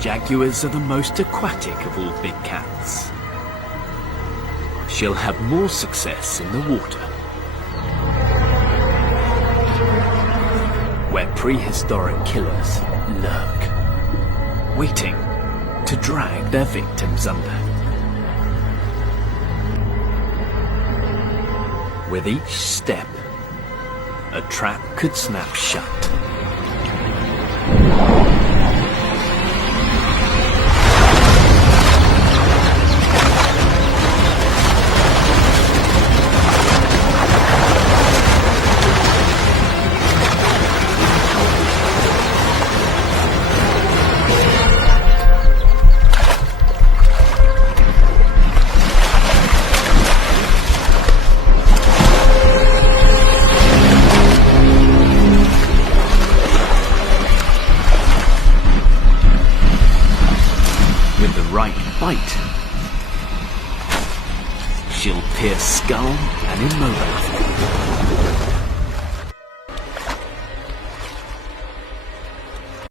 Jaguars are the most aquatic of all big cats. She'll have more success in the water, where prehistoric killers lurk, waiting to drag their victims under. With each step, a trap could snap shut. With the right bite, she'll pierce skull and immobilize.